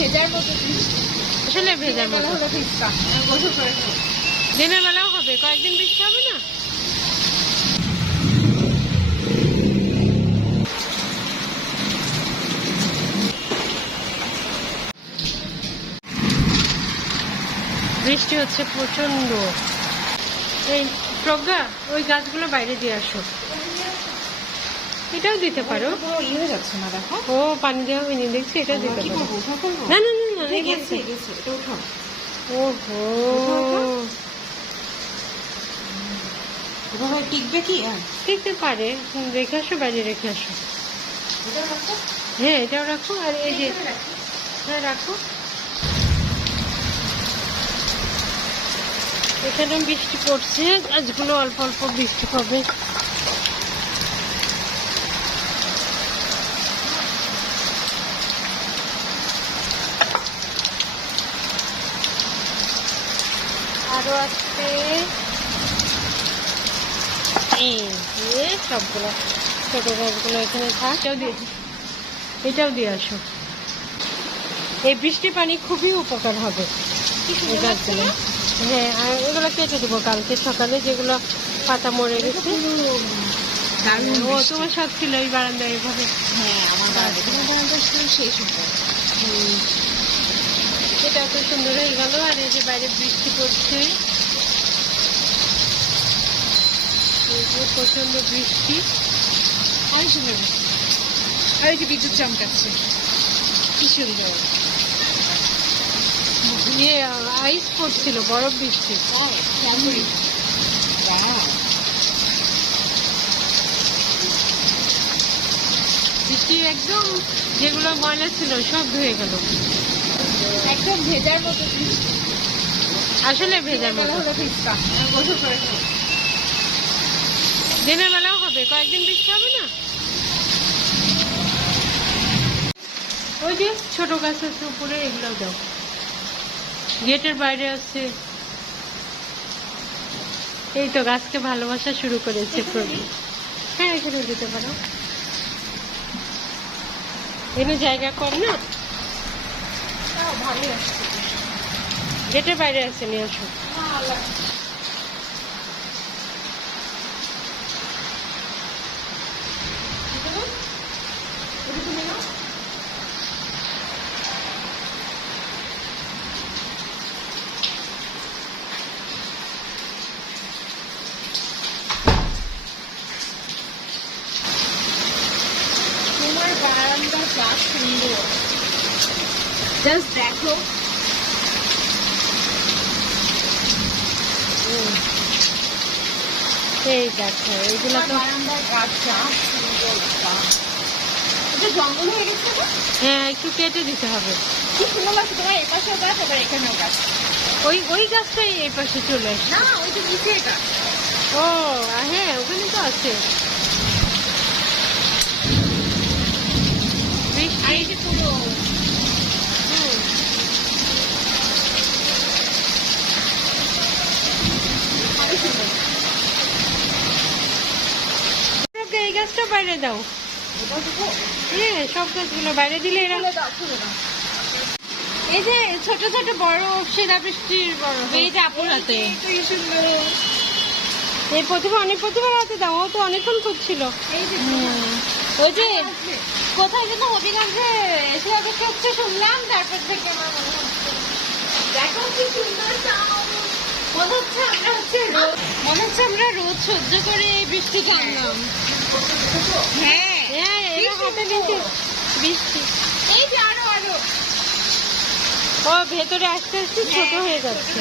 ভেজার মতো আসলে ভেজার মতো। হলে ভিজতা গোসল করে দিনের বেলাও হবে কয়েকদিন বৃষ্টি হবে না? বৃষ্টি হচ্ছে প্রচণ্ড এই প্রজ্ঞা ওই গাছগুলো বাইরে দিয়ে আসো। এটাও দিতে পারো। ইয়ে হয়ে ও পানি দেওয়া হয়নি দেখছি এটাও দিতে পারো। না না না ওহো। টিকবে কি? হ্যাঁ। টিকতে পারে রেখে আসো বাইরে রেখে আসো। হ্যাঁ এটাও রাখো আর এই যে হ্যাঁ রাখো। এখানে বৃষ্টি পড়ছে গাছগুলো অল্প অল্প বৃষ্টি পাবে আছে এই সবগুলো ছোট গাছগুলো এখানে থাক। এটাও দিয়ে এটাও দিয়ে আসো। এই বৃষ্টি পানি খুবই উপকার হবে। এই গাছগুলো হ্যাঁ আর এগুলো কেটে দেবো কালকে সকালে যেগুলো পাতা মরে গেছে। ও তোমার শখ ছিল এই বারান্দায় এভাবে। হ্যাঁ আমার বারান্দার শুরু শেষ হতো এটা এত সুন্দর হয়ে গেল আর এই যে বাইরে বৃষ্টি পড়ছে। এই যে প্রচণ্ড বৃষ্টি। আর সুন্দর আর এই যে বিদ্যুৎ চমকাচ্ছে। কি সুন্দর। ইয়ে আইস পড়ছিল বরফ বৃষ্টি? Wow. বৃষ্টি একদম যেগুলো ময়লা ছিল সব ধুয়ে গেল। একদম ভেজার মতো আসলে ভেজার মতো। দিনের বেলাও হবে কয়েকদিন বৃষ্টি হবে না? ওই যে ছোট গাছ আছে উপরে এগুলো দাও। গেটের বাইরে আছে। এই তো গাছকে ভালোবাসা শুরু করেছে প্রবীণ হ্যাঁ এখানে দিতে পারো। এখানে জায়গা কম না। গেটের বাইরে আছে নিয়ে আসো। তোমার বারান্দার যা সুন্দর জাস্ট দেখো। এই দেখো এইগুলো তো জঙ্গল হয়ে গেছে হ্যাঁ একটু কেটে দিতে হবে। কি সুন্দর লাগছে তোমার এপাশেও গাছ আবার এখানেও গাছ। ওই ওই গাছটাই এই পাশে চলে আসে না ওই যে নিচে ও হ্যাঁ ওখানে তো আছে। বৃষ্টি আর এই যে পুরো হুম। আরও সুন্দর ওকে, এই গাছটা বাইরে দাও। হ্যাঁ সব গাছগুলো বাইরে দিলে এরা এই যে ছোট ছোট বড় শিলা বৃষ্টির বড় এই যে আপুর হাতে। প্রতিভা অনেক প্রতিভার হাতে দাও ও তো অনেকক্ষণ খুঁজছিল। ওই যে কোথায় যেন হবিগঞ্জে এসে অপেক্ষা হচ্ছে শুনলাম তারপর থেকে আমার মনে হচ্ছে। দেখো কি সুন্দর মনে হচ্ছে আমরা হচ্ছে রোদ মনে হচ্ছে আমরা রোদ সহ্য করে এই বৃষ্টিকে আনলাম। হ্যাঁ। হ্যাঁ এরা হাতে। বৃষ্টি। এই যে আরও আরও। ও ভেতরে আস্তে আস্তে ছোট হ্যাঁ, হয়ে যাচ্ছে।